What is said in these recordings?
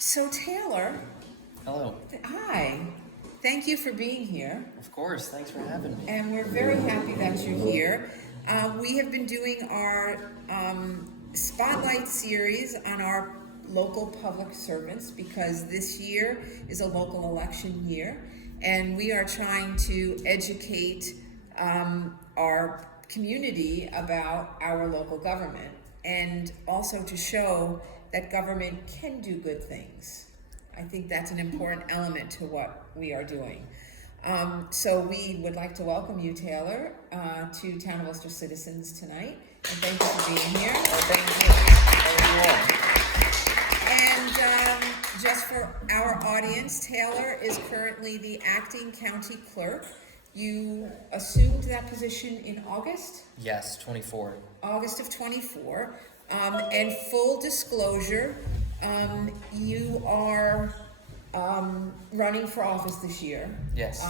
So Taylor, Hello. hi. Thank you for being here, Of course, thanks for having me. and we're very happy that you're here. We have been doing our spotlight series on our local public servants because this year is a local election year, and we are trying to educate our community about our local government and also to show that government can do good things. I think that's an important element to what we are doing. So we would like to welcome you, Taylor, to Town of Ulster Citizens tonight, and thank you for being here. And just for our audience, Taylor is currently the acting county clerk. You assumed that position in August? Yes, 24. August of 24. And full disclosure, you are running for office this year. Yes.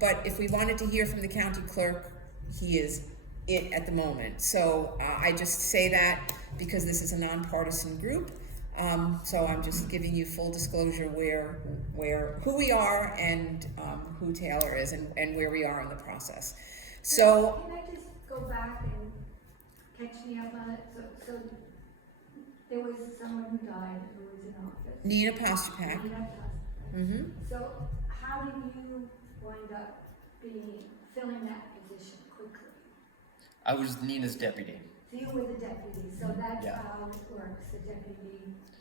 But if we wanted to hear from the county clerk, he is it at the moment. So I just say that because this is a nonpartisan group. So I'm just giving you full disclosure who we are and who Taylor is and where we are in the process. So can I just go back and catch me up on it? So there was someone who died who was in office. Nina Pastupak. Nina Pastupak. Mm-hmm. So how did you wind up filling that position quickly? I was Nina's deputy. So you were the deputy. So that's Yeah. how it works. The deputy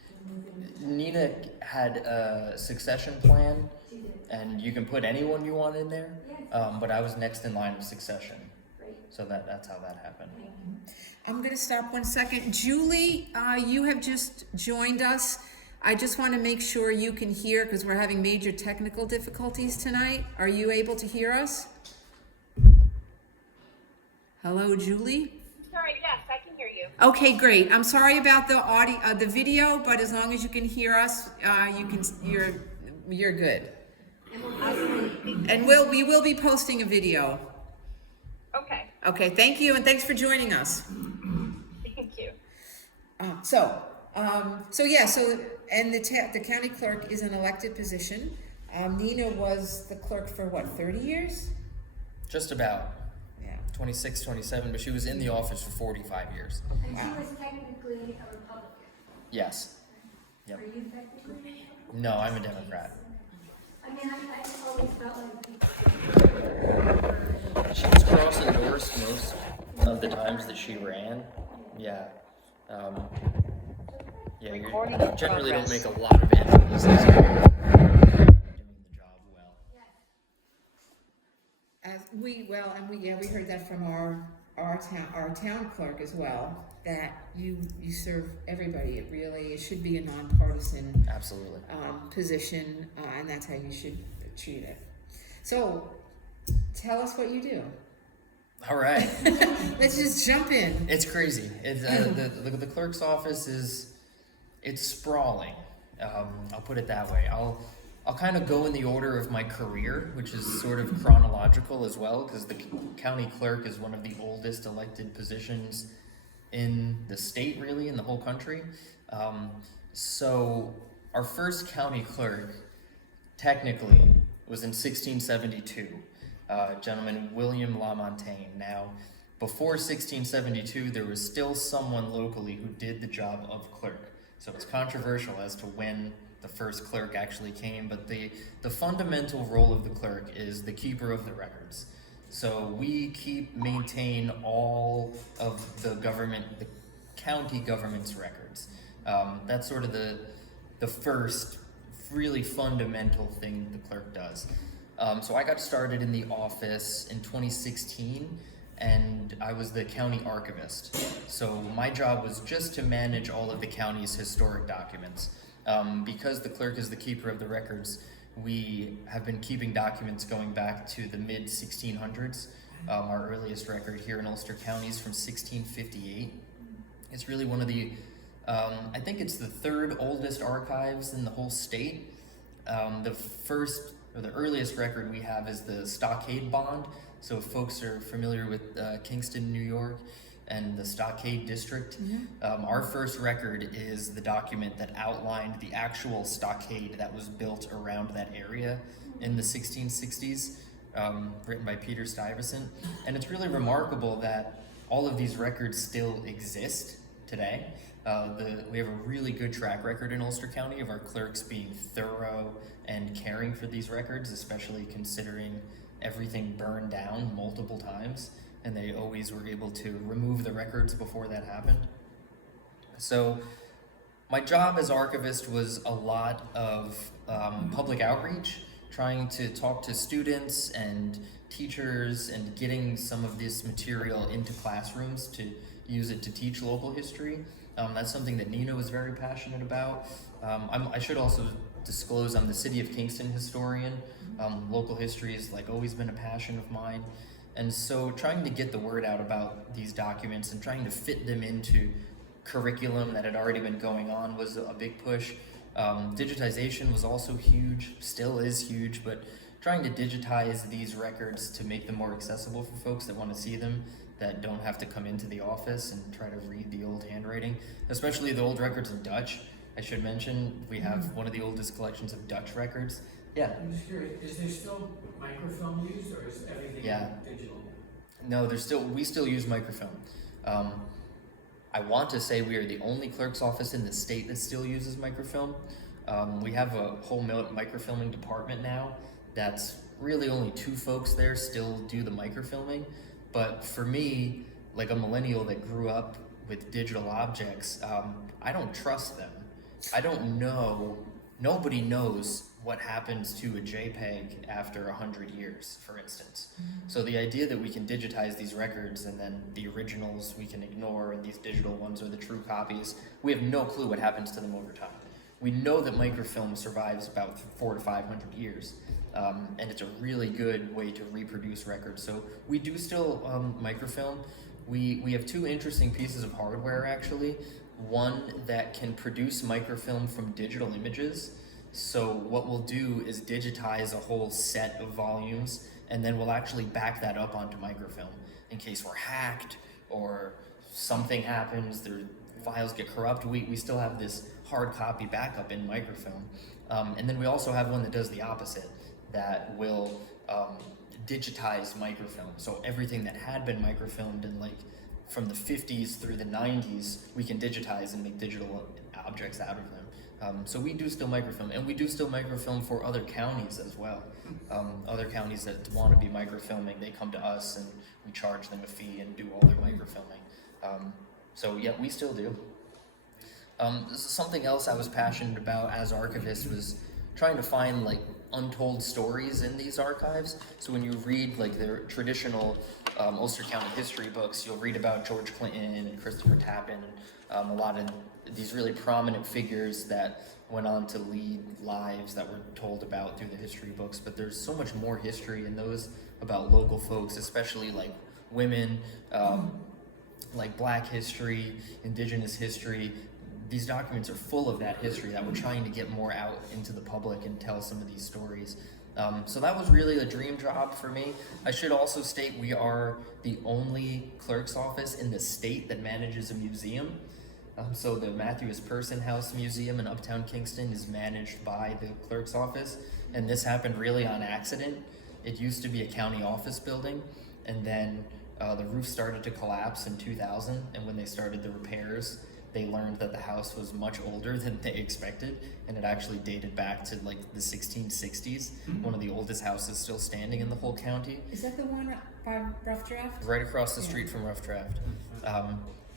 can move into. Nina had a succession plan, She did. and you can put anyone you want in there, Yes. but I was next in line of succession. Great. So that's how that happened. Thank you. I'm going to stop 1 second. Julie, you have just joined us. I just want to make sure you can hear because we're having major technical difficulties tonight. Are you able to hear us? Hello, Julie? Sorry, yes, I can hear you. Okay, great. I'm sorry about the audio, the video, but as long as you can hear us, you're good. And we will be posting a video. Okay, Okay, thank you, and thanks for joining us. thank you. And the county clerk is an elected position. Nina was the clerk for what, 30 years? Just about Yeah. 26, 27, but she was in the office for 45 years. And Wow. she was technically a Republican. Yes. Yep. Are you technically a Republican? No, I'm a Democrat. I mean, I always felt like She was cross-endorsed most of the times that she ran. Yeah. You generally don't make a lot of enemies as you're doing the job well. We heard that from our town clerk as well, that you serve everybody. It should be a nonpartisan Absolutely. position, and that's how you should treat it. So, tell us what you do. All right. Let's just jump in. It's crazy. It's, the clerk's office it's sprawling. I'll put it that way. I'll kind of go in the order of my career, which is sort of chronological as well, because the county clerk is one of the oldest elected positions in the state, really, in the whole country. So our first county clerk, technically, was in 1672. Gentleman William LaMontagne. Now, before 1672, there was still someone locally who did the job of clerk. So it's controversial as to when the first clerk actually came, but the fundamental role of the clerk is the keeper of the records. So we maintain all of the county government's records. That's sort of the first really fundamental thing the clerk does. So I got started in the office in 2016, and I was the county archivist. So my job was just to manage all of the county's historic documents. Because the clerk is the keeper of the records, we have been keeping documents going back to the mid-1600s. Our earliest record here in Ulster County is from 1658. It's really one of the, I think it's the third oldest archives in the whole state. The earliest record we have is the Stockade Bond. So if folks are familiar with Kingston, New York, and the Stockade District. Our first record is the document that outlined the actual stockade that was built around that area in the 1660s, written by Peter Stuyvesant. And it's really remarkable that all of these records still exist today. We have a really good track record in Ulster County of our clerks being thorough and caring for these records, especially considering everything burned down multiple times, and they always were able to remove the records before that happened. So my job as archivist was a lot of public outreach, trying to talk to students and teachers and getting some of this material into classrooms to use it to teach local history. That's something that Nina was very passionate about. I should also disclose I'm the City of Kingston historian. Local history has always been a passion of mine. And so trying to get the word out about these documents and trying to fit them into curriculum that had already been going on was a big push. Digitization was also huge, still is huge, but trying to digitize these records to make them more accessible for folks that want to see them, that don't have to come into the office and try to read the old handwriting, especially the old records in Dutch. I should mention, we have one of the oldest collections of Dutch records. Yeah. I'm just curious, is there still microfilm used, or is everything digital? No, we still use microfilm. I want to say we are the only clerk's office in the state that still uses microfilm. We have a whole microfilming department now. That's really only 2 folks there still do the microfilming. But for me, like a millennial that grew up with digital objects, I don't trust them. I don't know, nobody knows what happens to a JPEG after 100 years, for instance. So the idea that we can digitize these records and then the originals we can ignore and these digital ones are the true copies, we have no clue what happens to them over time. We know that microfilm survives about 400 to 500 years, and it's a really good way to reproduce records. So we do still microfilm. We have 2 interesting pieces of hardware actually. One that can produce microfilm from digital images. So what we'll do is digitize a whole set of volumes, and then we'll actually back that up onto microfilm in case we're hacked or something happens, their files get corrupt. We still have this hard copy backup in microfilm. And then we also have one that does the opposite, that will digitize microfilm. So everything that had been microfilmed in from the 50s through the 90s, we can digitize and make digital objects out of them. So we do still microfilm, and we do still microfilm for other counties as well. Other counties that want to be microfilming, they come to us and we charge them a fee and do all their microfilming. So yeah, we still do. Something else I was passionate about as archivist was trying to find untold stories in these archives. So when you read the traditional Ulster County history books, you'll read about George Clinton and Christopher Tappan, and a lot of these really prominent figures that went on to lead lives that were told about through the history books. But there's so much more history in those about local folks, especially women, Black history, Indigenous history. These documents are full of that history that we're trying to get more out into the public and tell some of these stories. So that was really a dream job for me. I should also state we are the only clerk's office in the state that manages a museum. So the Matthews Person House Museum in Uptown Kingston is managed by the clerk's office, and this happened really on accident. It used to be a county office building, and then the roof started to collapse in 2000, and when they started the repairs, they learned that the house was much older than they expected, and it actually dated back to the 1660s, one of the oldest houses still standing in the whole county. Is that the one by Rough Draft? Right across the street from Rough Draft.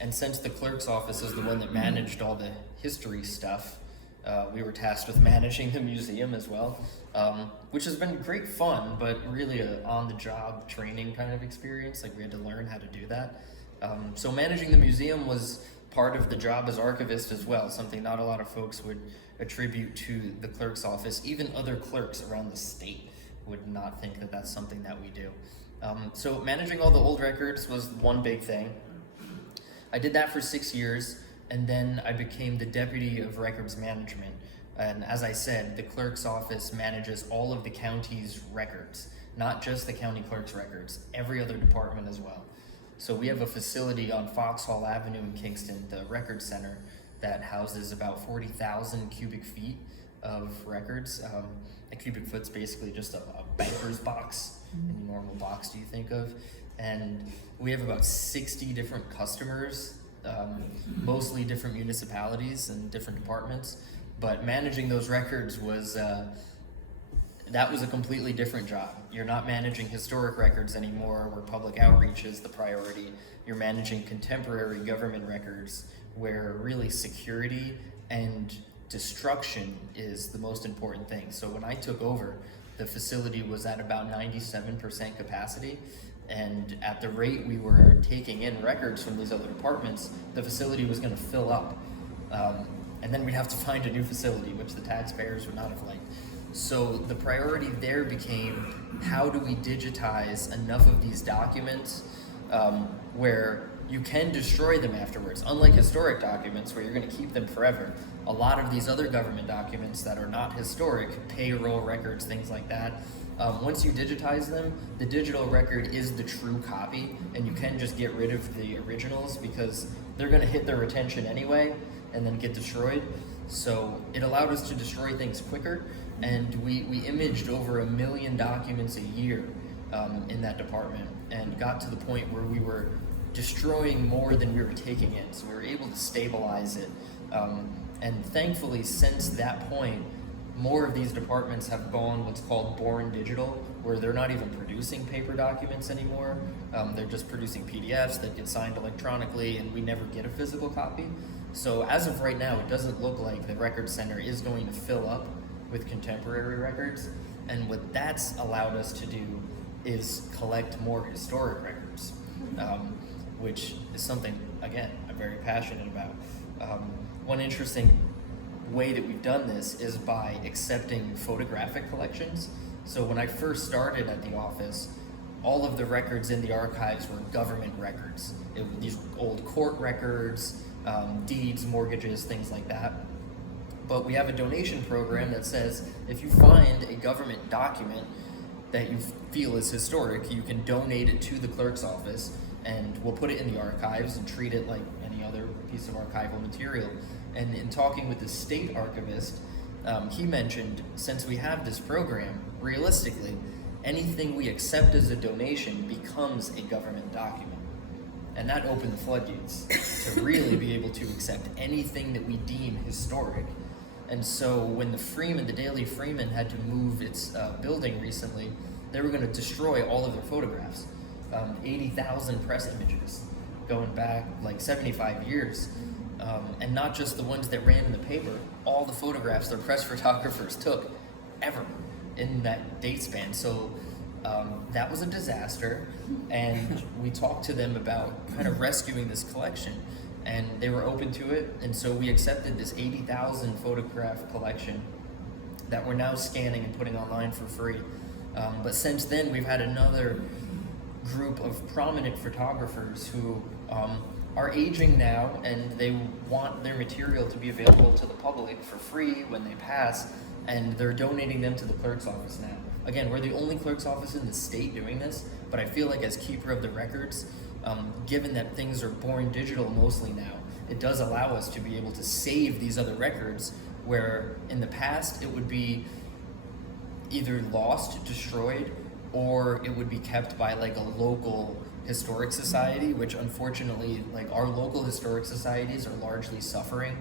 And since the clerk's office is the one that managed all the history stuff, we were tasked with managing the museum as well, which has been great fun, but really a on-the-job training kind of experience. We had to learn how to do that. So managing the museum was part of the job as archivist as well, something not a lot of folks would attribute to the clerk's office. Even other clerks around the state would not think that that's something that we do. So managing all the old records was one big thing. I did that for 6 years, and then I became the deputy of records management. And as I said, the clerk's office manages all of the county's records, not just the county clerk's records, every other department as well. So we have a facility on Foxhall Avenue in Kingston, the Record Center, that houses about 40,000 cubic feet of records. A cubic foot's basically just a banker's box, any normal box you think of. And we have about 60 different customers, mostly different municipalities and different departments. But managing those records was that was a completely different job. You're not managing historic records anymore where public outreach is the priority. You're managing contemporary government records where really security and destruction is the most important thing. So when I took over, the facility was at about 97% capacity, and at the rate we were taking in records from these other departments, the facility was going to fill up. And then we'd have to find a new facility, which the taxpayers would not have liked. So the priority there became, how do we digitize enough of these documents where you can destroy them afterwards? Unlike historic documents where you're going to keep them forever, a lot of these other government documents that are not historic, payroll records, things like that, once you digitize them, the digital record is the true copy, and you can just get rid of the originals because they're going to hit their retention anyway and then get destroyed. So it allowed us to destroy things quicker, and we imaged over 1 million documents a year in that department, and got to the point where we were destroying more than we were taking in. So we were able to stabilize it. And thankfully, since that point, more of these departments have gone what's called born digital, where they're not even producing paper documents anymore. They're just producing PDFs that get signed electronically, and we never get a physical copy. So as of right now, it doesn't look like the Record Center is going to fill up with contemporary records. And what that's allowed us to do is collect more historic records, which is something, again, I'm very passionate about. One interesting way that we've done this is by accepting photographic collections. So when I first started at the office, all of the records in the archives were government records. These old court records, deeds, mortgages, things like that. But we have a donation program that says if you find a government document that you feel is historic, you can donate it to the clerk's office, and we'll put it in the archives and treat it like any other piece of archival material. And in talking with the state archivist, he mentioned, since we have this program, realistically, anything we accept as a donation becomes a government document. And that opened the floodgates to really be able to accept anything that we deem historic. And so when the Daily Freeman had to move its building recently, they were going to destroy all of their photographs. 80,000 press images going back like 75 years. And not just the ones that ran in the paper, all the photographs their press photographers took ever in that date span. So that was a disaster, and we talked to them about kind of rescuing this collection, and they were open to it, and so we accepted this 80,000 photograph collection that we're now scanning and putting online for free. But since then, we've had another group of prominent photographers who are aging now, and they want their material to be available to the public for free when they pass, and they're donating them to the clerk's office now. Again, we're the only clerk's office in the state doing this, but I feel like as keeper of the records, given that things are born digital mostly now, it does allow us to be able to save these other records where in the past it would be either lost, destroyed, or it would be kept by like a local historic society, which unfortunately, like our local historic societies are largely suffering.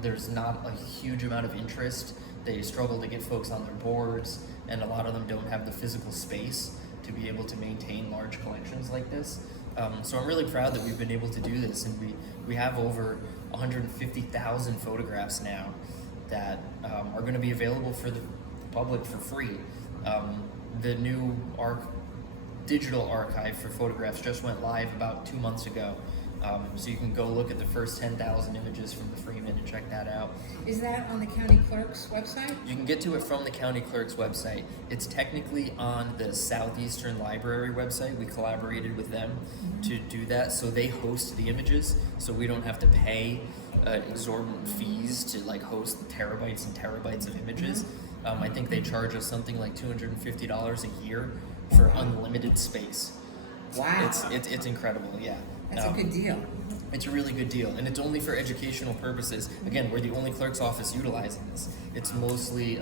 There's not a huge amount of interest. They struggle to get folks on their boards, and a lot of them don't have the physical space to be able to maintain large collections like this. So I'm really proud that we've been able to do this, and we have over 150,000 photographs now that are going to be available for the public for free. The new digital archive for photographs just went live about 2 months ago. So you can go look at the first 10,000 images from the Freeman and check that out. Is that on the county clerk's website? You can get to it from the county clerk's website. It's technically on the Southeastern Library website. We collaborated with them to do that. So they host the images, so we don't have to pay exorbitant fees to like host terabytes and terabytes of images. I think they charge us something like $250 a year for unlimited space. Wow. It's incredible. Yeah. That's a good deal. It's a really good deal, and it's only for educational purposes. Again, we're the only clerk's office utilizing this. It's mostly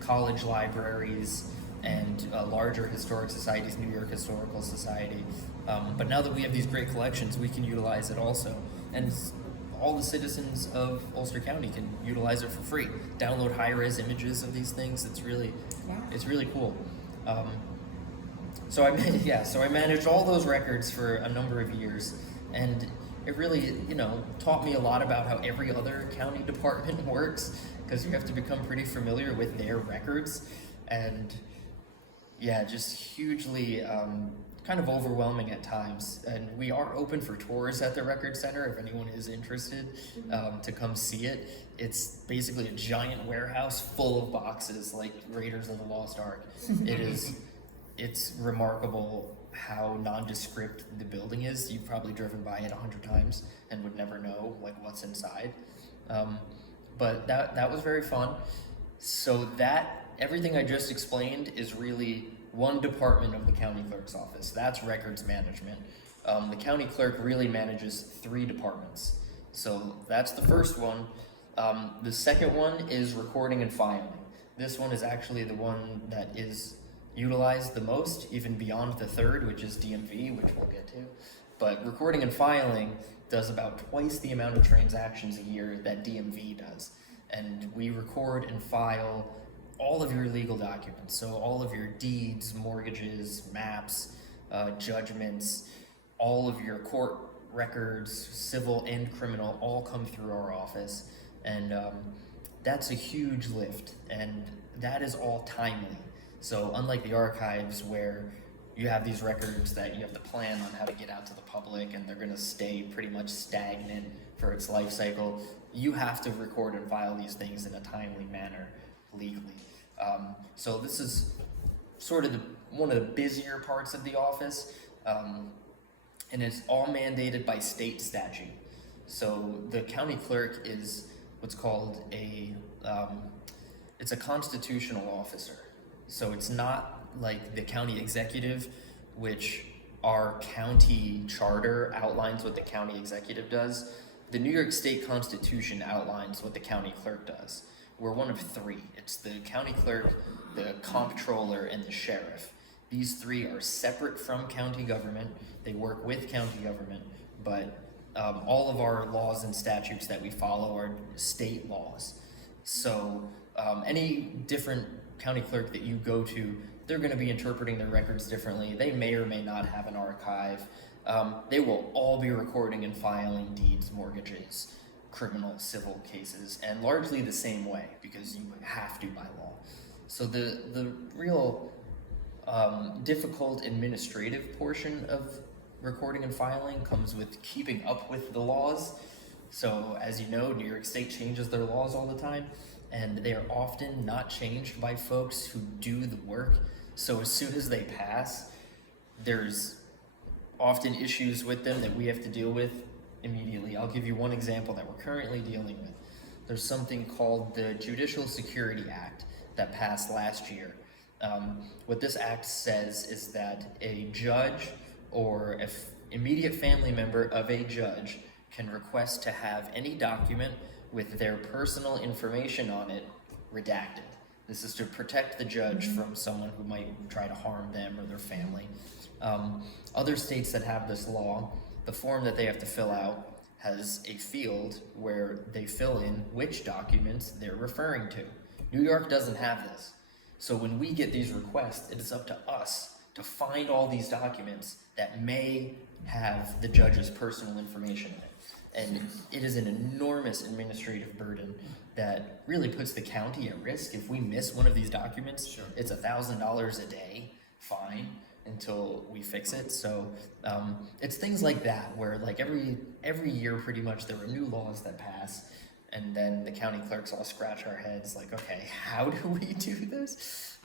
college libraries and larger historic societies, New York Historical Society. But now that we have these great collections, we can utilize it also. And all the citizens of Ulster County can utilize it for free. Download high-res images of these things. It's really cool. So I managed all those records for a number of years, and it really, taught me a lot about how every other county department works, because you have to become pretty familiar with their records, and just hugely kind of overwhelming at times. And we are open for tours at the Record Center if anyone is interested to come see it. It's basically a giant warehouse full of boxes like Raiders of the Lost Ark. It's remarkable how nondescript the building is. You've probably driven by it 100 times and would never know what's inside. But that was very fun. So everything I just explained is really one department of the county clerk's office. That's records management. The county clerk really manages 3 departments. So that's the first one. The second one is recording and filing. This one is actually the one that is utilized the most, even beyond the third, which is DMV, which we'll get to. But recording and filing does about twice the amount of transactions a year that DMV does. And we record and file all of your legal documents. So all of your deeds, mortgages, maps, judgments, all of your court records, civil and criminal, all come through our office. And that's a huge lift, and that is all timely. So unlike the archives where you have these records that you have to plan on how to get out to the public and they're going to stay pretty much stagnant for its life cycle, you have to record and file these things in a timely manner legally. So this is sort of one of the busier parts of the office, and it's all mandated by state statute. So the county clerk is what's called it's a constitutional officer. So it's not like the county executive, which our county charter outlines what the county executive does. The New York State Constitution outlines what the county clerk does. We're one of 3. It's the county clerk, the comptroller, and the sheriff. These 3 are separate from county government. They work with county government, but all of our laws and statutes that we follow are state laws. So any different county clerk that you go to, they're going to be interpreting their records differently. They may or may not have an archive. They will all be recording and filing deeds, mortgages, criminal, civil cases, and largely the same way because you have to by law. So the real difficult administrative portion of recording and filing comes with keeping up with the laws. So as you know, New York State changes their laws all the time, and they are often not changed by folks who do the work. So as soon as they pass, there's often issues with them that we have to deal with immediately. I'll give you one example that we're currently dealing with. There's something called the Judicial Security Act that passed last year. What this act says is that a judge or an immediate family member of a judge can request to have any document with their personal information on it redacted. This is to protect the judge from someone who might try to harm them or their family. Other states that have this law, the form that they have to fill out has a field where they fill in which documents they're referring to. New York doesn't have this. So when we get these requests, it is up to us to find all these documents that may have the judge's personal information in it. And it is an enormous administrative burden that really puts the county at risk. If we miss one of these documents, Sure. It's $1,000 a day fine until we fix it. So it's things like that where like every year pretty much there are new laws that pass, and then the county clerks all scratch our heads like, okay, how do we do this?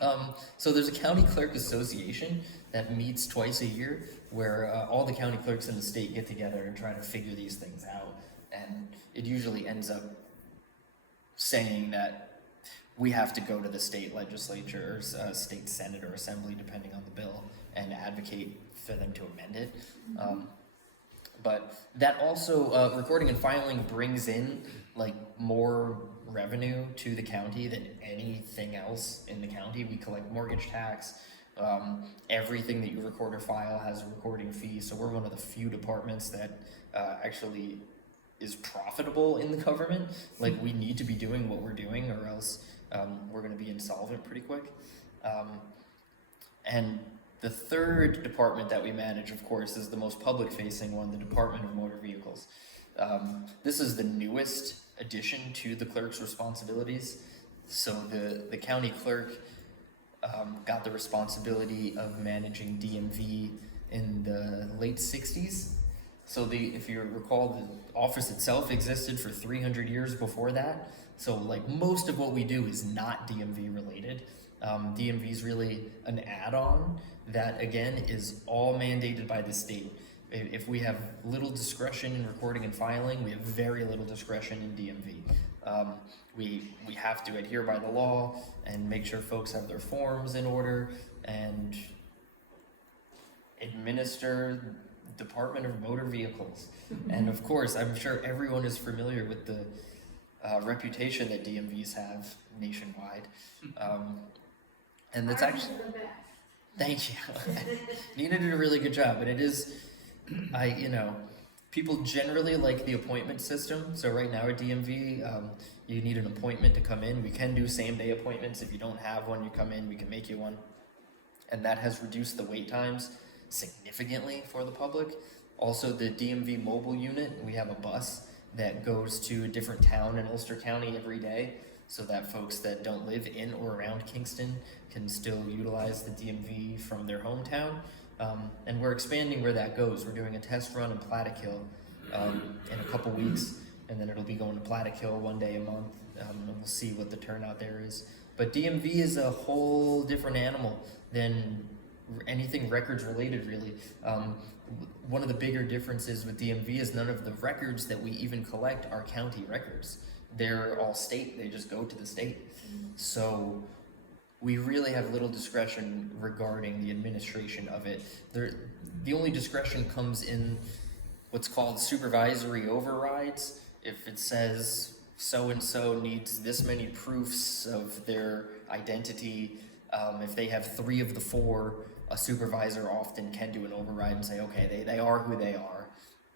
So there's a county clerk association that meets twice a year where all the county clerks in the state get together and try to figure these things out. And it usually ends up saying that we have to go to the state legislature, or state senate or assembly, depending on the bill, and advocate for them to amend it. But that also, recording and filing brings in like more revenue to the county than anything else in the county. We collect mortgage tax. Everything that you record or file has a recording fee. So we're one of the few departments that actually is profitable in the government. Like, we need to be doing what we're doing, or else we're going to be insolvent pretty quick. And the third department that we manage, of course, is the most public-facing one, the Department of Motor Vehicles. This is the newest addition to the clerk's responsibilities. So the county clerk got the responsibility of managing DMV in the late 60s. So if you recall, the office itself existed for 300 years before that. So like most of what we do is not DMV related. DMV is really an add-on that, again, is all mandated by the state. If we have little discretion in recording and filing, we have very little discretion in DMV. We have to adhere by the law and make sure folks have their forms in order and administer Department of Motor Vehicles. And of course, I'm sure everyone is familiar with the reputation that DMVs have nationwide. And that's Ours actually, is the best. thank you. Nina did a really good job, and it is, people generally like the appointment system. So right now at DMV, you need an appointment to come in. We can do same-day appointments. If you don't have one, you come in, we can make you one. And that has reduced the wait times significantly for the public. Also, the DMV mobile unit, we have a bus that goes to a different town in Ulster County every day, so that folks that don't live in or around Kingston can still utilize the DMV from their hometown. And we're expanding where that goes. We're doing a test run in Plattekill in a couple weeks, and then it'll be going to Plattekill one day a month, and we'll see what the turnout there is. But DMV is a whole different animal than anything records related, really. One of the bigger differences with DMV is none of the records that we even collect are county records. They're all state, they just go to the state. So we really have little discretion regarding the administration of it. The only discretion comes in what's called supervisory overrides. If it says so-and-so needs this many proofs of their identity, if they have 3 of the 4, a supervisor often can do an override and say, okay, they are who they are.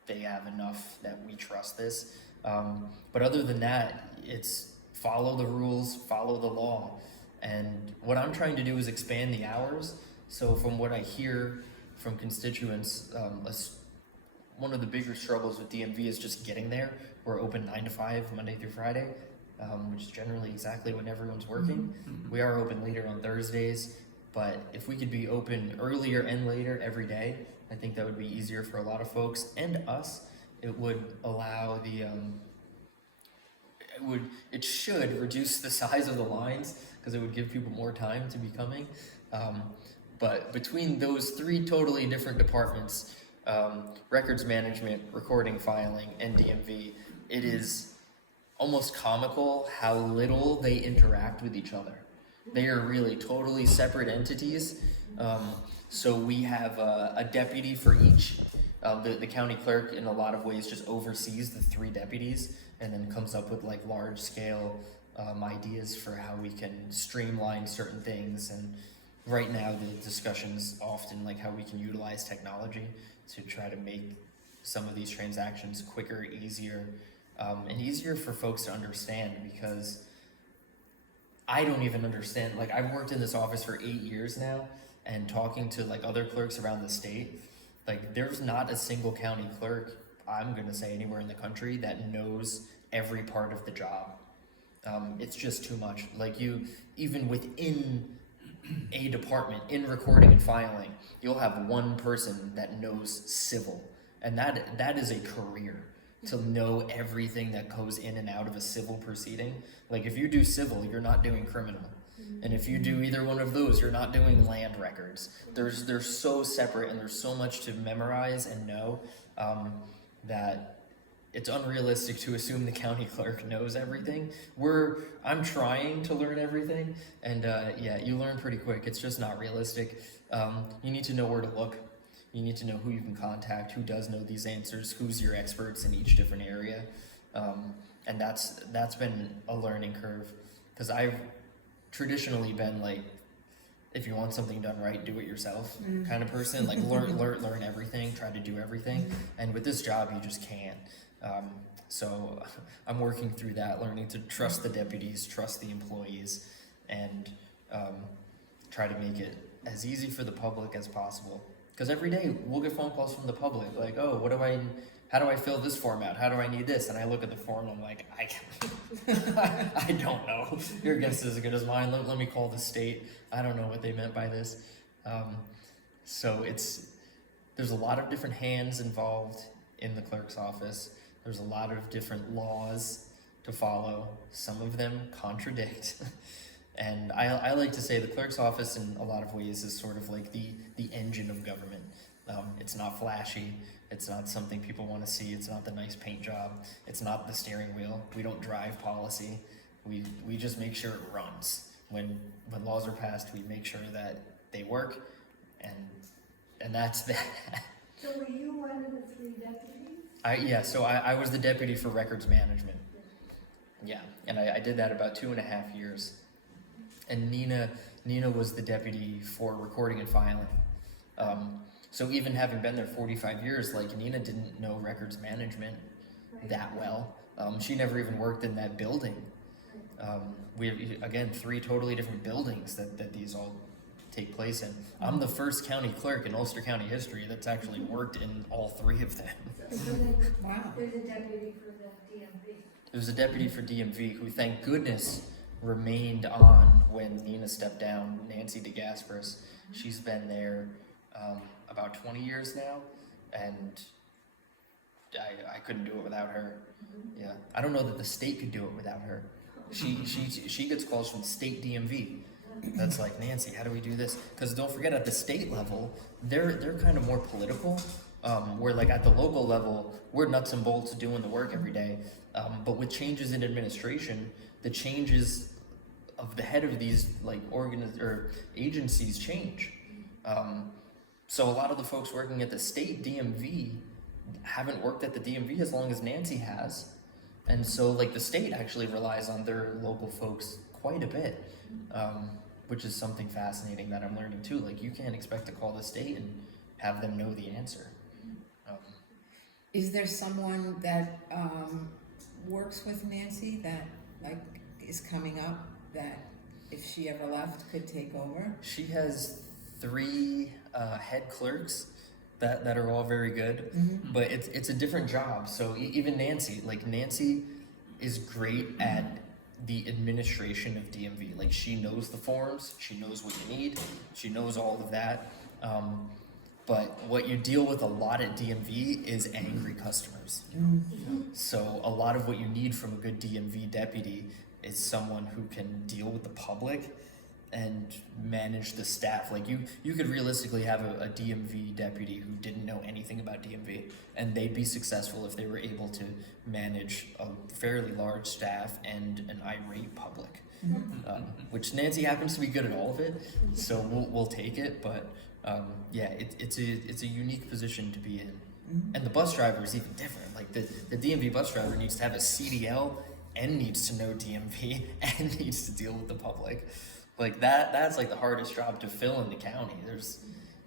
They have enough that we trust this. But other than that, it's follow the rules, follow the law. And what I'm trying to do is expand the hours. So from what I hear from constituents, one of the bigger struggles with DMV is just getting there. We're open 9 to 5, Monday through Friday, which is generally exactly when everyone's working. We are open later on Thursdays, but if we could be open earlier and later every day, I think that would be easier for a lot of folks and us. It would allow it should reduce the size of the lines, because it would give people more time to be coming. But between those 3 totally different departments, records management, recording, filing, and DMV, it is almost comical how little they interact with each other. They are really totally separate entities. So we have a deputy for each. The county clerk, in a lot of ways, just oversees the 3 deputies and then comes up with like large scale ideas for how we can streamline certain things. And right now the discussion's often like how we can utilize technology to try to make some of these transactions quicker, easier, and easier for folks to understand, because I don't even understand. Like, I've worked in this office for 8 years now, and talking to like other clerks around the state, like there's not a single county clerk, I'm gonna say anywhere in the country, that knows every part of the job. It's just too much. Like, even within a department, in recording and filing, you'll have one person that knows civil, and that is a career, to know everything that goes in and out of a civil proceeding. Like, if you do civil, you're not doing criminal. And if you do either one of those, you're not doing land records. They're so separate, and there's so much to memorize and know, that it's unrealistic to assume the county clerk knows everything. I'm trying to learn everything, and yeah, you learn pretty quick. It's just not realistic. You need to know where to look. You need to know who you can contact, who does know these answers, who's your experts in each different area, and that's been a learning curve, because I've traditionally been like, if you want something done right, do it yourself kind of person. Like learn everything, try to do everything. And with this job, you just can't. So I'm working through that, learning to trust the deputies, trust the employees, and try to make it as easy for the public as possible. Because every day we'll get phone calls from the public, like, oh, how do I fill this form out? How do I need this? And I look at the form and I'm like, I don't know. Your guess is as good as mine. Let me call the state. I don't know what they meant by this. So there's a lot of different hands involved in the clerk's office. There's a lot of different laws to follow. Some of them contradict. And I like to say the clerk's office in a lot of ways is sort of like the engine of government. It's not flashy. It's not something people want to see. It's not the nice paint job. It's not the steering wheel. We don't drive policy. We just make sure it runs. When laws are passed, we make sure that they work, and that's that. So were you one of the 3 deputies? So I was the deputy for records management. Yeah, and I did that about 2.5 years. And Nina was the deputy for recording and filing. So even having been there 45 years, like, Nina didn't know records management that well. She never even worked in that building. We have, again, 3 totally different buildings that these all take place in. I'm the first county clerk in Ulster County history that's actually worked in all 3 of them. So then Wow. there's a deputy for the DMV. There was a deputy for DMV who, thank goodness, remained on when Nina stepped down, Nancy DeGasperis. She's been there about 20 years now, and I couldn't do it without her. Yeah, I don't know that the state could do it without her. She gets calls from the state DMV. That's like, Nancy, how do we do this? Because don't forget, at the state level, they're kind of more political. Where, like, at the local level, we're nuts and bolts doing the work every day. But with changes in administration, the changes of the head of these, like, agencies change. So a lot of the folks working at the state DMV haven't worked at the DMV as long as Nancy has. And so, like, the state actually relies on their local folks quite a bit, which is something fascinating that I'm learning too. Like, you can't expect to call the state and have them know the answer. Is there someone that works with Nancy that, like, is coming up that, if she ever left, could take over? She has 3 head clerks that are all very good, but it's a different job. So even Nancy, like, Nancy is great at the administration of DMV. Like, she knows the forms, she knows what you need, she knows all of that. But what you deal with a lot at DMV is angry customers. So a lot of what you need from a good DMV deputy is someone who can deal with the public and manage the staff. Like, you could realistically have a DMV deputy who didn't know anything about DMV, and they'd be successful if they were able to manage a fairly large staff and an irate public. Which Nancy happens to be good at all of it, so we'll take it. But yeah, it's a unique position to be in. And the bus driver is even different. Like, the DMV bus driver needs to have a CDL and needs to know DMV and needs to deal with the public. Like, that's like the hardest job to fill in the county.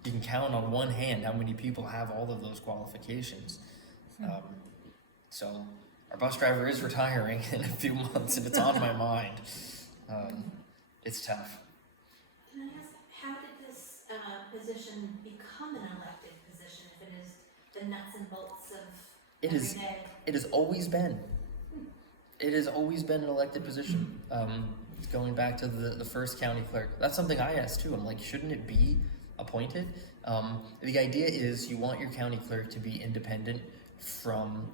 You can count on one hand how many people have all of those qualifications. So our bus driver is retiring in a few months, and it's on my mind. It's tough. Can I ask, how did this position become an elected position if it is the nuts and bolts of every day? It has always been. It has always been an elected position. Going back to the first county clerk, that's something I asked too. I'm like, shouldn't it be appointed? The idea is you want your county clerk to be independent from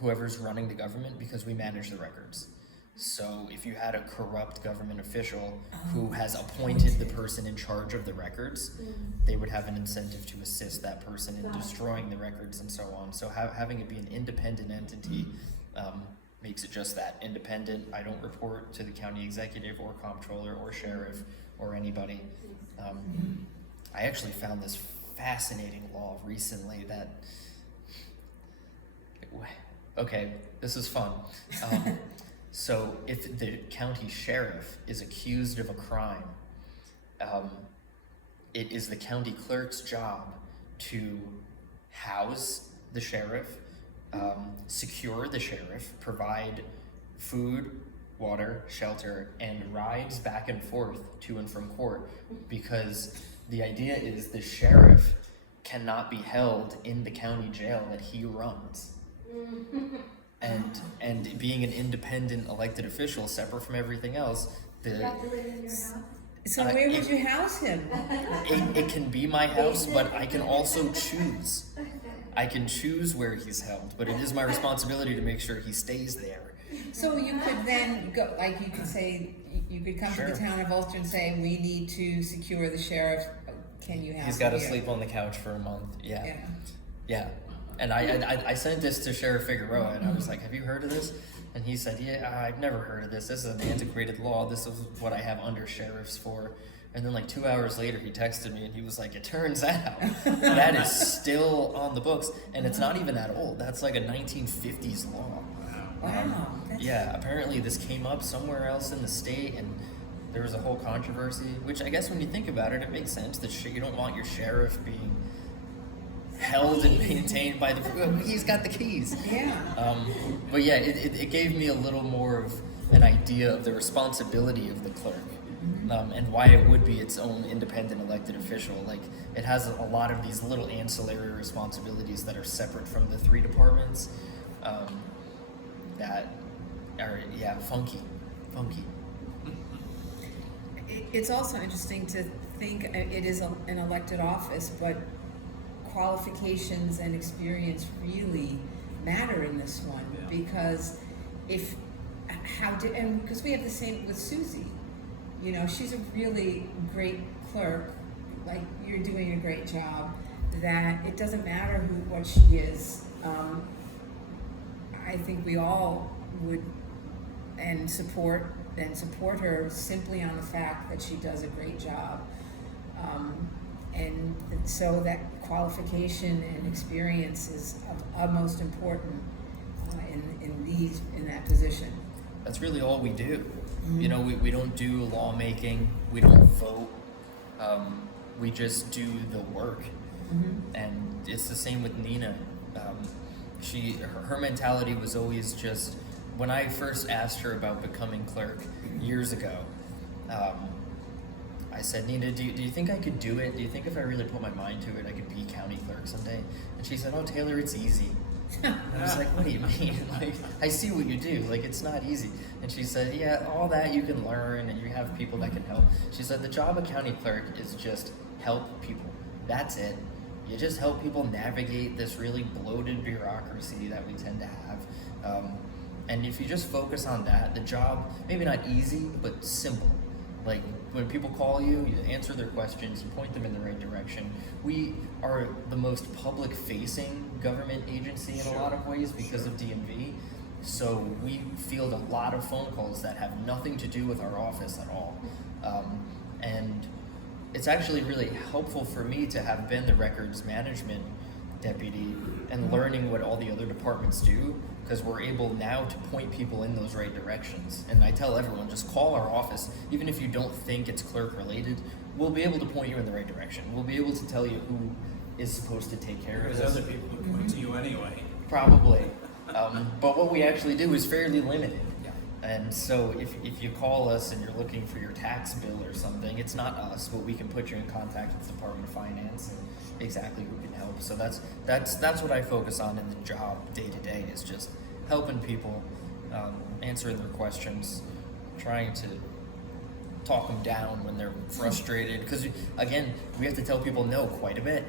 whoever's running the government, because we manage the records. So if you had a corrupt government official who has appointed the person in charge of the records, they would have an incentive to assist that person in destroying the records and so on. So having it be an independent entity makes it just that, independent. I don't report to the county executive or comptroller or sheriff or anybody. I actually found this fascinating law recently that, okay, this is fun. So if the county sheriff is accused of a crime, it is the county clerk's job to house the sheriff, secure the sheriff, provide food, water, shelter, and rides back and forth to and from court, because the idea is the sheriff cannot be held in the county jail that he runs. And being an independent elected official, separate from everything else, You have to live in your house? So where would you house him? it can be my house, but I can also choose. I can choose where he's held, but it is my responsibility to make sure he stays there. So you could then go, like you could say, you could come to Sure. the town of Ulster and say, we need to secure the sheriff. Can you house He's got to him here? sleep on the couch for a month. Yeah. Yeah. And I sent this to Sheriff Figueroa, and I was like, have you heard of this? And he said, yeah, I've never heard of this. This is an antiquated law. This is what I have under sheriffs for. And then like 2 hours later, he texted me and he was like, it turns out that is still on the books. And it's not even that old. That's like a 1950s law. Wow. Yeah, apparently this came up somewhere else in the state, and there was a whole controversy, which I guess when you think about it, it makes sense that you don't want your sheriff being held and maintained by he's got the keys. Yeah. But yeah, it gave me a little more of an idea of the responsibility of the clerk, and why it would be its own independent elected official. Like, it has a lot of these little ancillary responsibilities that are separate from the three departments, that are, funky. It's also interesting to think it is an elected office, but qualifications and experience really matter in this one, because because we have the same with Susie. You know, she's a really great clerk. Like, you're doing a great job. That it doesn't matter what she is. I think we all would support her simply on the fact that she does a great job. And so that qualification and experience is of utmost important in that position. That's really all we do. You know, we don't do lawmaking, we don't vote, we just do the work. And it's the same with Nina. Her mentality was always just, when I first asked her about becoming clerk years ago, I said, Nina, do you think I could do it? Do you think if I really put my mind to it, I could be county clerk someday? And she said, oh, Taylor, it's easy. I was like, what do you mean? Like, I see what you do. Like, it's not easy. And she said, yeah, all that you can learn, and you have people that can help. She said, the job of county clerk is just help people. That's it. You just help people navigate this really bloated bureaucracy that we tend to have. And if you just focus on that, the job, maybe not easy, but simple. Like, when people call you, you answer their questions, you point them in the right direction. We are the most public-facing government agency in a lot of ways because of DMV. So we field a lot of phone calls that have nothing to do with our office at all. And it's actually really helpful for me to have been the records management deputy and learning what all the other departments do, because we're able now to point people in those right directions. And I tell everyone, just call our office. Even if you don't think it's clerk related, we'll be able to point you in the right direction. We'll be able to tell you who is supposed to take care of There's this. other people who point to you anyway. Probably. But what we actually do is fairly limited. And so if you call us and you're looking for your tax bill or something, it's not us, but we can put you in contact with the Department of Finance and exactly who can help. So that's what I focus on in the job day to day, is just helping people, answering their questions, trying to talk them down when they're frustrated. Because again, we have to tell people no quite a bit,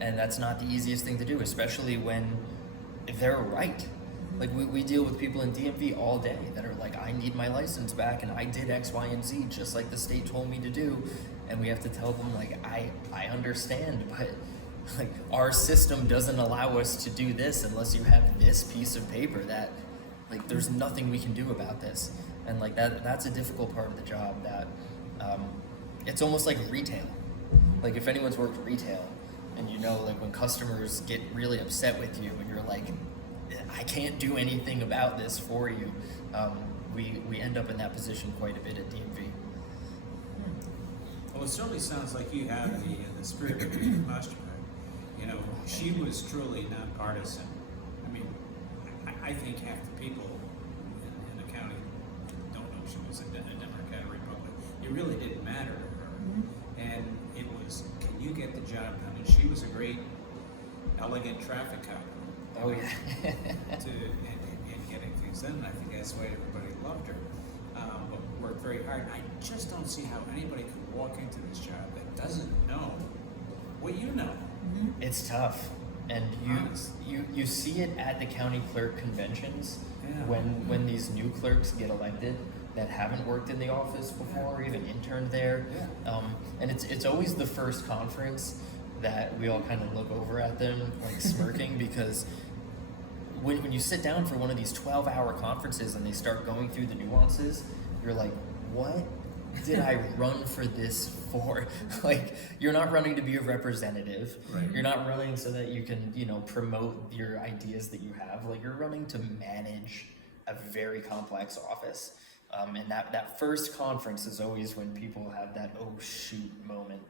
and that's not the easiest thing to do, especially when they're right. Like we deal with people in DMV all day that are like, I need my license back and I did X, Y, and Z just like the state told me to do. And we have to tell them like, I understand, but like our system doesn't allow us to do this unless you have this piece of paper that like there's nothing we can do about this. And like that's a difficult part of the job that it's almost like retail. Like if anyone's worked retail and you know like when customers get really upset with you and you're like, I can't do anything about this for you, we end up in that position quite a bit at DMV. Well, it certainly sounds like you have the spirit of your posture. You know, she was truly not partisan. I mean, I think half the people in the county don't know she was a Democrat or Republican. It really didn't matter to her. And it was, can you get the job done? And she was a great, elegant traffic cop. Oh yeah. and getting things done. And I think that's why everybody loved her. But worked very hard. I just don't see how anybody could walk into this job that doesn't know what you know. It's tough, and you see it at the county clerk conventions when these new clerks get elected that haven't worked in the office before or even interned there, and it's always the first conference that we all kind of look over at them like smirking because when you sit down for one of these 12-hour conferences and they start going through the nuances, you're like, what did I run for this for? Like, you're not running to be a representative. Right. You're not running so that you can, promote your ideas that you have. Like, you're running to manage a very complex office. And that first conference is always when people have that oh shoot moment,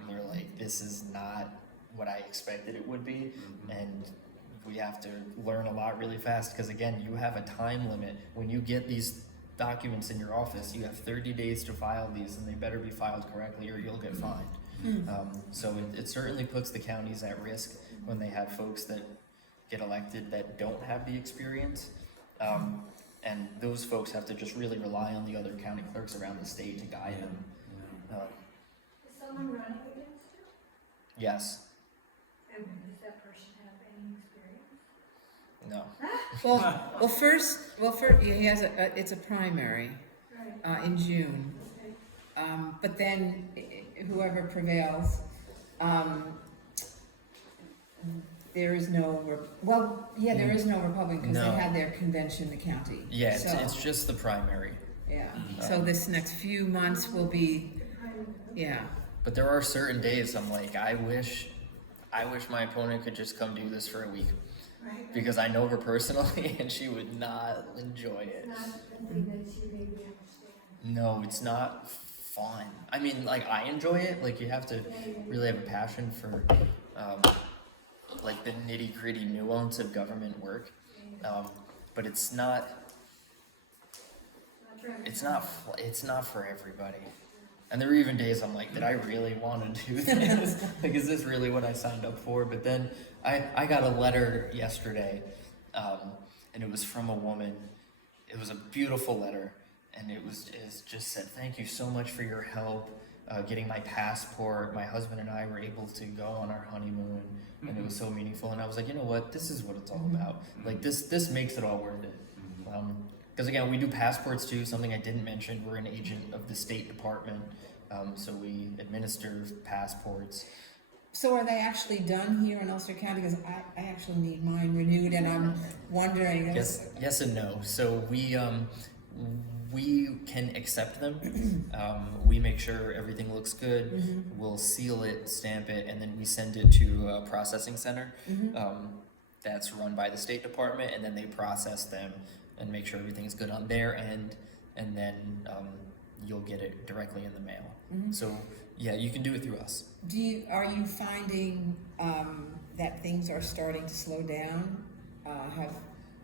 and they're like, this is not what I expected it would be, and we have to learn a lot really fast because again, you have a time limit. When you get these documents in your office, you have 30 days to file these, and they better be filed correctly or you'll get fined. So it certainly puts the counties at risk when they have folks that get elected that don't have the experience. And those folks have to just really rely on the other county clerks around the state to guide them. Is someone running against you? Yes. And does that person have any experience? No. Well, first, he has it's a primary Right. in June. Okay. But then whoever prevails, there is no, there is no Republican because No. they had their convention in the county. Yeah, So, it's just the primary. yeah. So this next few months will be, yeah. But there are certain days I'm like, I wish my opponent could just come do this for a week. Right. Because I know her personally and she would not enjoy it. It's not something that you maybe understand. No, it's not fun. I mean, like, I enjoy it. Like, you have to really have a passion for, like, the nitty-gritty nuance of government work. But it's not for everybody. And there were even days I'm like, did I really want to do this? Like, is this really what I signed up for? But then I got a letter yesterday, and it was from a woman. It was a beautiful letter, and it just said, thank you so much for your help getting my passport. My husband and I were able to go on our honeymoon, and it was so meaningful. And I was like, you know what? This is what it's all about. Like, this makes it all worth it. Because again, we do passports too, something I didn't mention. We're an agent of the State Department, so we administer passports. So are they actually done here in Ulster County? Because I actually need mine renewed, and I'm wondering. Yes and no. So we can accept them. We make sure everything looks good. We'll seal it, stamp it, and then we send it to a processing center that's run by the State Department, and then they process them and make sure everything's good on their end, and then you'll get it directly in the mail. So yeah, you can do it through us. Are you finding that things are starting to slow down?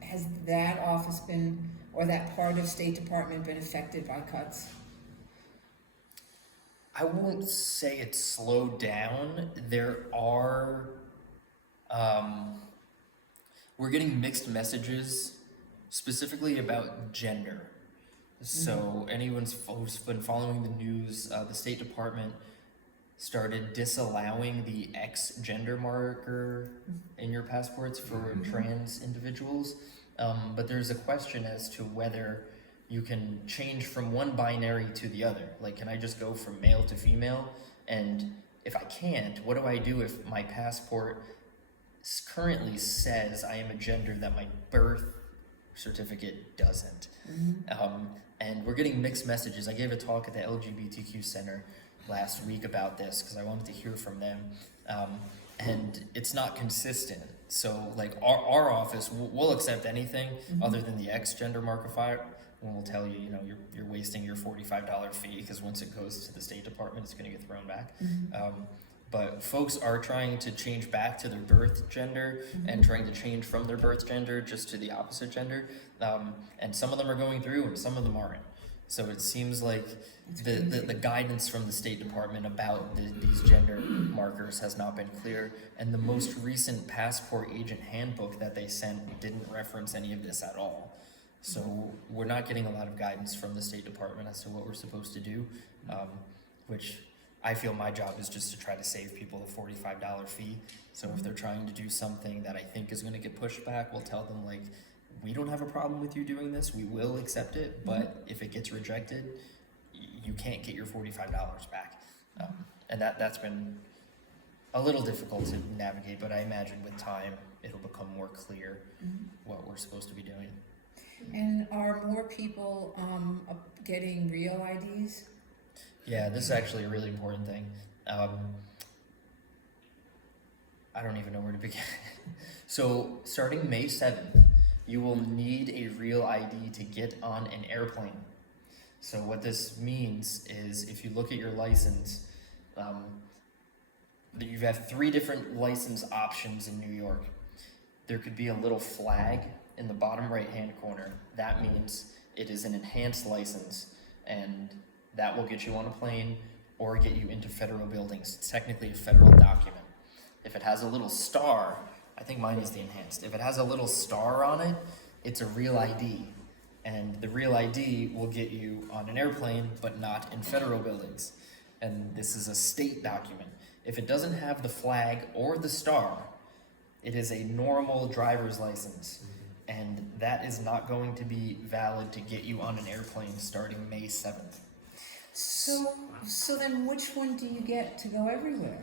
Has that office been, or that part of State Department been affected by cuts? I won't say it's slowed down. There are, we're getting mixed messages specifically about gender. So anyone who's been following the news, the State Department started disallowing the X gender marker in your passports for trans individuals. but there's a question as to whether you can change from one binary to the other. Like, can I just go from male to female? And if I can't, what do I do if my passport currently says I am a gender that my birth certificate doesn't? And we're getting mixed messages. I gave a talk at the LGBTQ Center last week about this because I wanted to hear from them. And it's not consistent. So like our office, we'll accept anything other than the X gender markifier. And we'll tell you, you know, you're wasting your $45 fee because once it goes to the State Department, it's going to get thrown back. But folks are trying to change back to their birth gender and trying to change from their birth gender just to the opposite gender. And some of them are going through and some of them aren't. So it seems like the guidance from the State Department about these gender markers has not been clear. And the most recent passport agent handbook that they sent didn't reference any of this at all. So we're not getting a lot of guidance from the State Department as to what we're supposed to do, which I feel my job is just to try to save people the $45 fee. So if they're trying to do something that I think is going to get pushed back, we'll tell them, like, we don't have a problem with you doing this. We will accept it. But if it gets rejected, you can't get your $45 back. And that's been a little difficult to navigate. But I imagine with time, it'll become more clear what we're supposed to be doing. And are more people getting real IDs? Yeah, this is actually a really important thing. I don't even know where to begin. So starting May 7th, you will need a real ID to get on an airplane. So what this means is if you look at your license, you have 3 different license options in New York. There could be a little flag in the bottom right-hand corner. That means it is an enhanced license, and that will get you on a plane or get you into federal buildings. It's technically a federal document. If it has a little star, I think mine is the enhanced. If it has a little star on it, it's a real ID. And the real ID will get you on an airplane, but not in federal buildings. And this is a state document. If it doesn't have the flag or the star, it is a normal driver's license. And that is not going to be valid to get you on an airplane starting May 7th. So then which one do you get to go everywhere?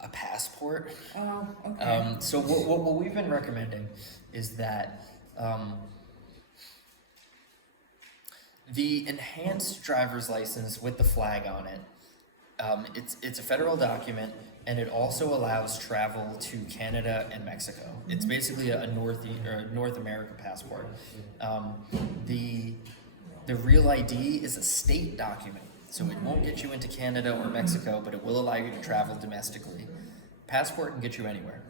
A passport. Oh, okay. So what we've been recommending is that the enhanced driver's license with the flag on it, it's a federal document, and it also allows travel to Canada and Mexico. It's basically a North America passport. The real ID is a state document. So it won't get you into Canada or Mexico, but it will allow you to travel domestically. Passport can get you anywhere.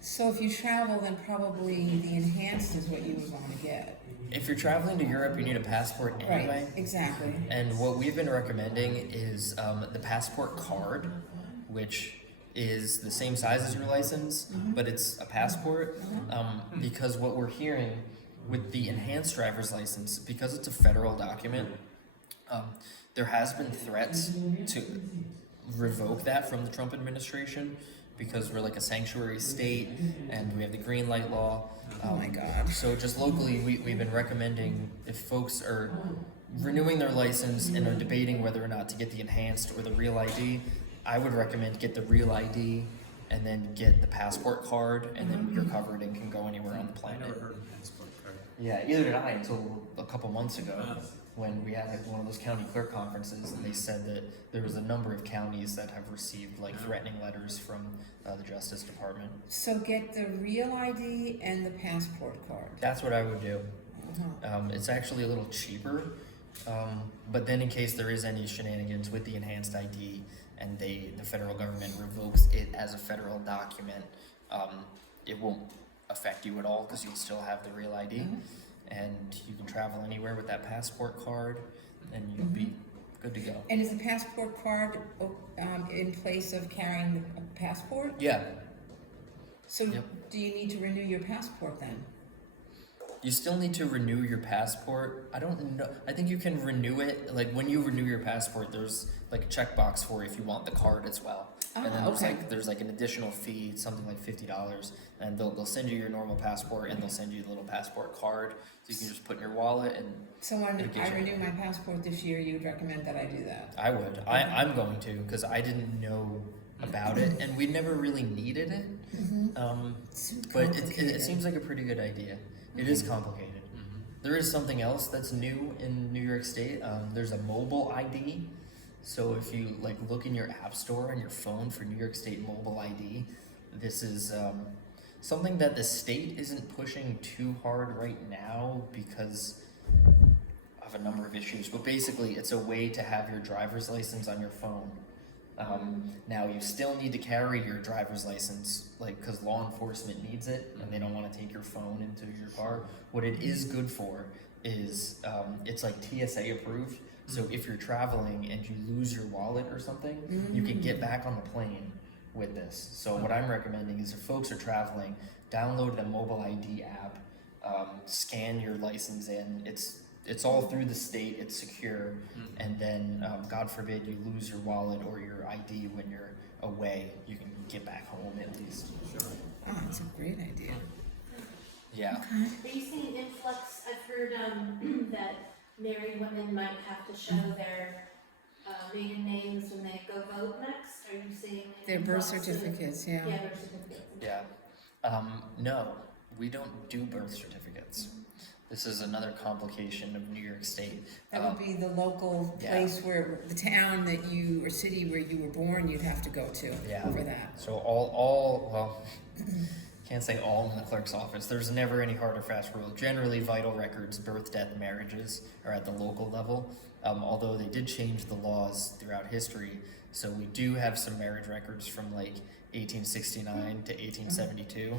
So if you travel, then probably the enhanced is what you would want to get. If you're traveling to Europe, you need a passport anyway. Right, exactly. And what we've been recommending is the passport card, which is the same size as your license, but it's a passport. Because what we're hearing with the enhanced driver's license, because it's a federal document, there has been threats to revoke that from the Trump administration because we're like a sanctuary state and we have the green light law. Oh my God. So just locally, we've been recommending if folks are renewing their license and are debating whether or not to get the enhanced or the real ID, I would recommend get the real ID and then get the passport card, and then you're covered and can go anywhere on the planet. I never heard of passport card. Yeah, either did I until a couple months ago when we had like one of those county clerk conferences, and they said that there was a number of counties that have received like threatening letters from the Justice Department. So get the real ID and the passport card. That's what I would do. It's actually a little cheaper, but then in case there is any shenanigans with the enhanced ID and the federal government revokes it as a federal document, it won't affect you at all because you'll still have the real ID. And you can travel anywhere with that passport card, and you'll be good to go. And is the passport card in place of carrying a passport? Yeah. So Yep. do you need to renew your passport then? You still need to renew your passport. I don't know. I think you can renew it. Like when you renew your passport, there's like a checkbox for if you want the card as well. and then okay. there's like an additional fee, something like $50, and they'll send you your normal passport, and they'll send you the little passport card, so you can just put in your wallet. And So when it'll get I you renew in. my passport this year, you would recommend that I do that? I would. I'm going to, because I didn't know about it, and we never really needed it. It's But complicated. it seems like a pretty good idea. It is complicated. There is something else that's new in New York State. There's a mobile ID. So if you like look in your app store on your phone for New York State mobile ID, this is something that the state isn't pushing too hard right now because of a number of issues. But basically, it's a way to have your driver's license on your phone. Now you still need to carry your driver's license, like, because law enforcement needs it and they don't want to take your phone into your car. What it is good for is it's like TSA approved. So if you're traveling and you lose your wallet or something, you can get back on the plane with this. So what I'm recommending is if folks are traveling, download the mobile ID app, scan your license in. It's all through the state, it's secure, and then God forbid you lose your wallet or your ID when you're away, you can get back home at least. Oh, that's a great idea. Yeah. Are you seeing an influx? I've heard that married women might have to show their maiden names when they go vote next. Are you seeing an Their birth influx of- certificates, yeah. Yeah, birth certificates. Yeah. No, we don't do birth certificates. This is another complication of New York State. That would be the local yeah. place where, the town that you, or city where you were born, you'd have to go to Yeah. for that. So well, can't say all in the clerk's office. There's never any hard or fast rule. Generally, vital records, birth, death, marriages are at the local level. Although they did change the laws throughout history, so we do have some marriage records from like 1869 to 1872,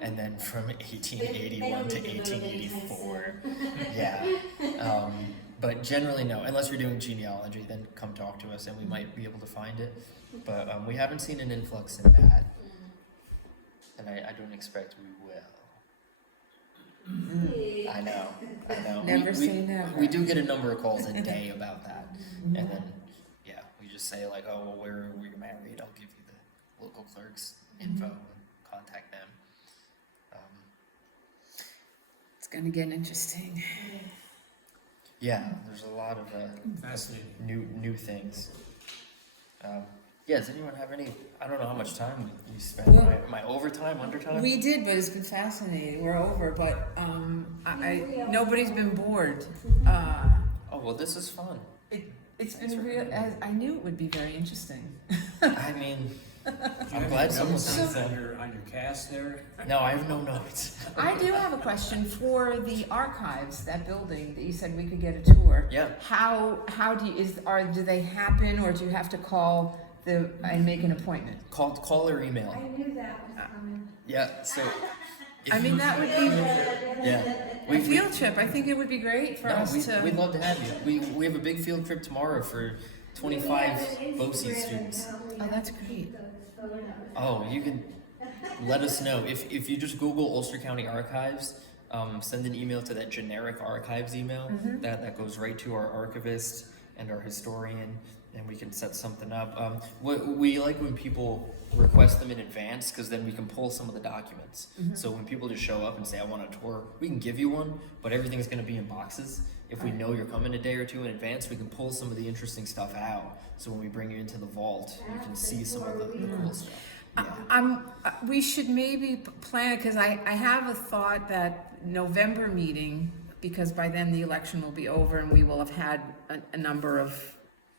and then from 1881 to 1884. Yeah. But generally, no. Unless you're doing genealogy, then come talk to us, and we might be able to find it. But we haven't seen an influx in that. And I don't expect we will. I know. Never say never. We do get a number of calls a day about that. And then, yeah, we just say like, oh, well, where were you married? I'll give you the local clerk's info and contact them. It's gonna get interesting. Yeah, there's a lot of Fascinating. new things. Yeah, does anyone have any, I don't know how much time you spent. Well, Am I overtime, undertime? We did, but it's been fascinating. We're over, but nobody's been bored. Oh, well, this is fun. It's been real. I knew it would be very interesting. I mean, I'm glad someone thinks that. on your cast there. No, I have no notes. I do have a question for the archives, that building that you said we could get a tour. Yeah. How do you, do they happen, or do you have to call and make an appointment? Call or email. I knew that was coming. Yeah, so. if I mean, you- that would be Yeah. a field trip. I think it would be great for us to. We'd love to have you. We have a big field trip tomorrow for 25 BOCES students. Oh, that's great. Oh, you can let us know. If you just Google Ulster County Archives, send an email to that generic archives email. That goes right to our archivist and our historian, and we can set something up. We like when people request them in advance, because then we can pull some of the documents. So when people just show up and say, I want a tour, we can give you one, but everything's going to be in boxes. If we know you're coming a day or two in advance, we can pull some of the interesting stuff out. So when we bring you into the vault, you can see some of the cool stuff. Yeah. We should maybe plan, because I have a thought that November meeting, because by then the election will be over and we will have had a number of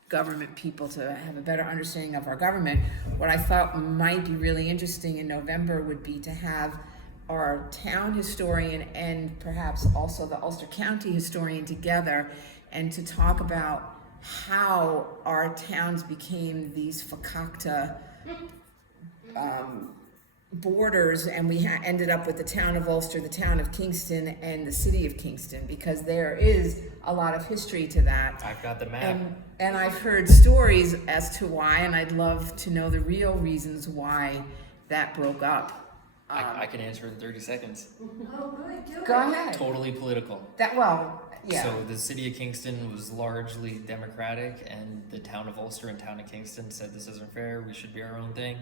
government people to have a better understanding of our government. What I thought might be really interesting in November would be to have our town historian and perhaps also the Ulster County historian together, and to talk about how our towns became these fakakta borders, and we ended up with the town of Ulster, the town of Kingston, and the city of Kingston, because there is a lot of history to that. I've got the map. And I've heard stories as to why, and I'd love to know the real reasons why that broke up. I can answer in 30 seconds. Oh, good, do it. Go ahead. Totally political. Yeah. So the city of Kingston was largely Democratic, and the town of Ulster and town of Kingston said this isn't fair. We should be our own thing,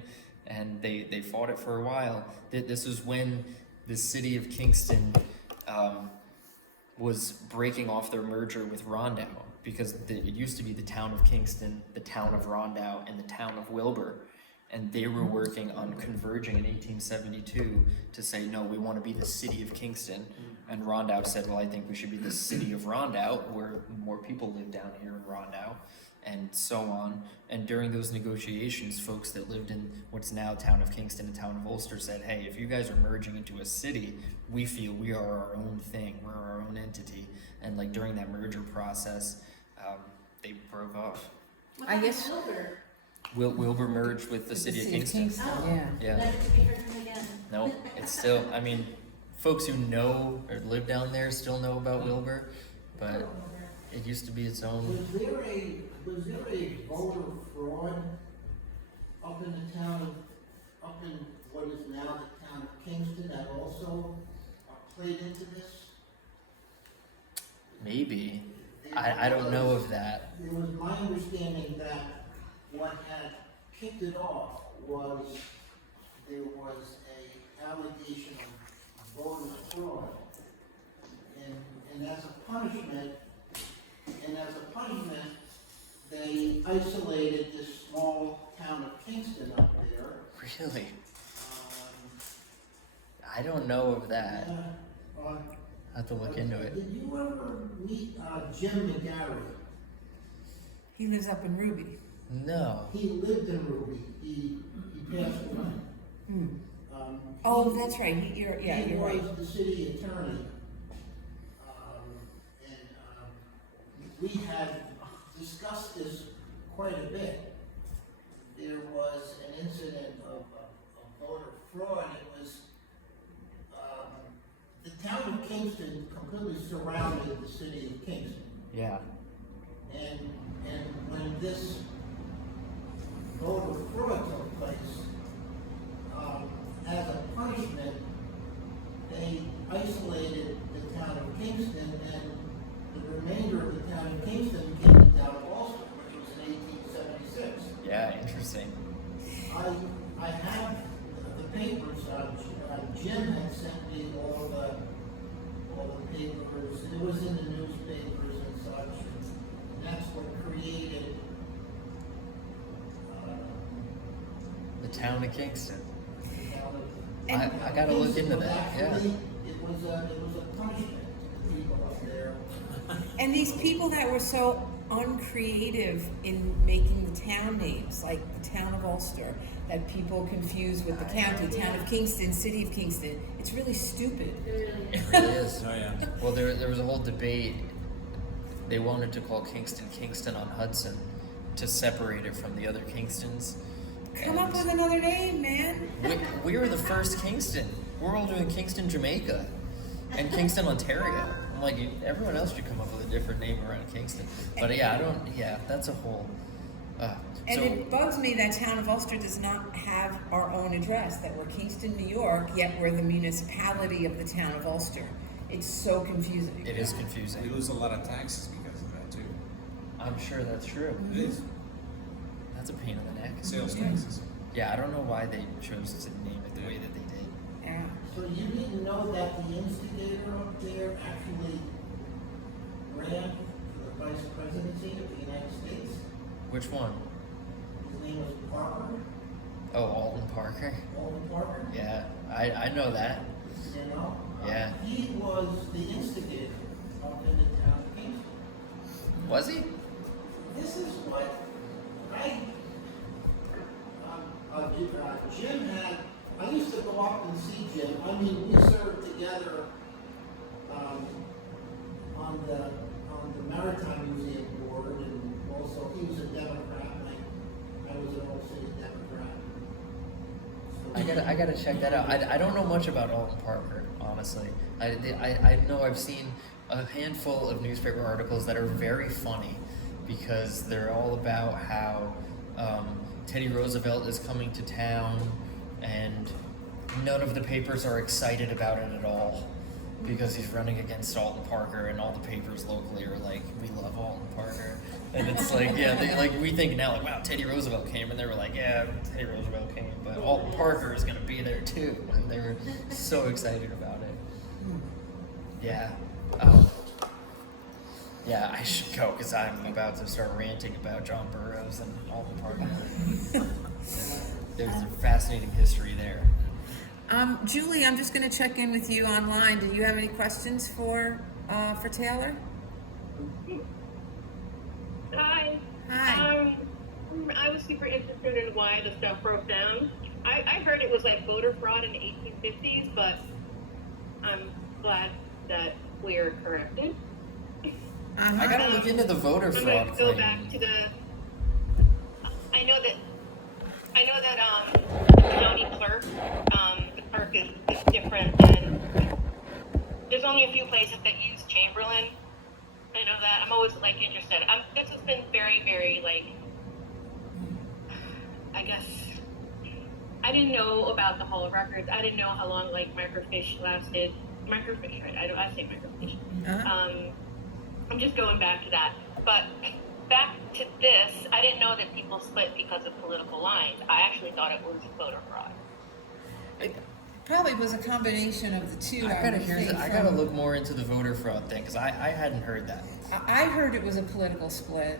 and they fought it for a while. This was when the city of Kingston was breaking off their merger with Rondout, because it used to be the town of Kingston, the town of Rondout, and the town of Wilbur. And they were working on converging in 1872 to say, no, we want to be the city of Kingston. And Rondout said, well, I think we should be the city of Rondout, where more people live down here in Rondout, and so on. And during those negotiations, folks that lived in what's now town of Kingston and town of Ulster said, hey, if you guys are merging into a city, we feel we are our own thing, we're our own entity. And like during that merger process, they broke off. I guess- Wilbur. Wilbur merged with the city of Kingston. Oh, Yeah. Yeah. never to be heard from again. No, it's still, I mean, folks who know or live down there still know about Wilbur, but it used to be its own. Was there a voter fraud up in the town of, up in what is now the town of Kingston that also played into this? Maybe. I don't know of that. It was my understanding that what had kicked it off was there was a allegation of voter fraud. And as a punishment, they isolated this small town of Kingston up there. Really? I don't know of that. Yeah, I have to look into it. Did you ever meet Jim McGarry? He lives up in Ruby. No. He lived in Ruby. He passed away. Hmm. He- Oh, that's right. You're He right. was the city attorney. We had discussed this quite a bit. There was an incident of voter fraud. It was, the town of Kingston completely surrounded the city of Kingston. Yeah. And when this voter fraud took place, as a punishment, they isolated the town of Kingston, and the remainder of the town of Kingston became the town of Ulster, which was in 1876. Yeah, interesting. I have the papers. Jim had sent me all the papers. It was in the newspapers and such. And that's what created The town of Kingston. the town of I gotta look into that, yeah. Actually, it was a punishment to people up there. And these people that were so uncreative in making the town names, like the town of Ulster, that people confuse with the county, town of Kingston, city of Kingston, it's really stupid. It really is. Oh, yeah. Well, there was a whole debate. They wanted to call Kingston Kingston on Hudson to separate it from the other Kingstons. Come up with another name, man. We were the first Kingston. We're older than Kingston, Jamaica, and Kingston, Ontario. I'm like, everyone else should come up with a different name around Kingston. But yeah, that's a whole. And So it bugs me that town of Ulster does not have our own address, that we're Kingston, New York, yet we're the municipality of the town of Ulster. It's so confusing. it is We confusing. lose a lot of taxes because of that too. I'm sure that's true. It is. That's a pain in the neck. Sales taxes. Yeah, I don't know why they chose to name it the way that they did. Yeah. So you didn't know that the instigator up there actually ran for the vice presidency of the United States? Which one? His name was Parker, Oh, Alton Parker. Alden Parker, Yeah, I know that. you know? Yeah. He was the instigator up in the town of Kingston. Was he? This is what Jim had, I used to go up and see Jim. I mean, we served together on the Maritime Museum Board, and also he was a Democrat, like I was an old city Democrat. So I gotta check that out. I don't know much about Alton Parker, honestly. I know I've seen a handful of newspaper articles that are very funny because they're all about how Teddy Roosevelt is coming to town and none of the papers are excited about it at all. because he's running against Alton Parker, and all the papers locally are like, we love Alton Parker. And it's like, yeah, like we think now, like, wow, Teddy Roosevelt came, and they were like, yeah, Teddy Roosevelt came, but Alton Parker is going to be there too. And they were so excited about it. Yeah. Yeah, I should go because I'm about to start ranting about John Burroughs and Alton Parker. There's a fascinating history there. Julie, I'm just going to check in with you online. Do you have any questions for Taylor? Hi. Hi. I was super interested in why the stuff broke down. I heard it was like voter fraud in the 1850s, but I'm glad that we're corrected. I gotta look into the voter I'm fraud gonna go claim. back to the. I know that the county clerk, the clerk is different, and there's only a few places that use Chamberlain. I know that. I'm always like interested. This has been very, very like. I guess I didn't know about the Hall of Records. I didn't know how long like microfiche lasted. Microfiche, right? I say microfiche. I'm just going back to that. But back to this, I didn't know that people split because of political lines. I actually thought it was voter fraud. It probably was a combination of the two. I gotta look more into the voter fraud thing because I hadn't heard that. I heard it was a political split,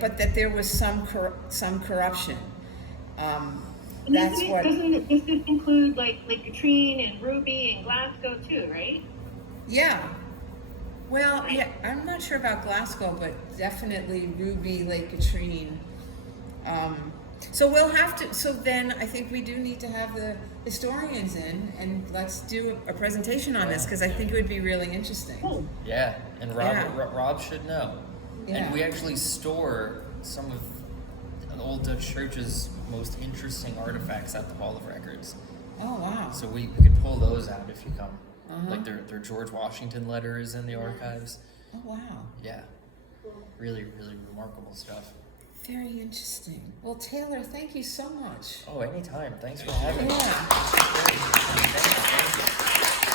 but that there was some corruption. That's what. Doesn't this include like Katrine and Ruby and Glasgow too, right? Yeah. Well, yeah, I'm not sure about Glasgow, but definitely Ruby, Lake Katrine. So we'll have to. So then, I think we do need to have the historians in, and let's do a presentation on this because I think it would be really interesting. Yeah, and Rob should know. Yeah. And we actually store some of the old Dutch church's most interesting artifacts at the Hall of Records. Oh wow! So we could pull those out if you come. Uh-huh. Like their George Washington letters in the archives. Oh wow! Yeah, really, really remarkable stuff. Very interesting. Well, Taylor, thank you so much. Oh, anytime. Thanks for having me. Yeah. Thank you.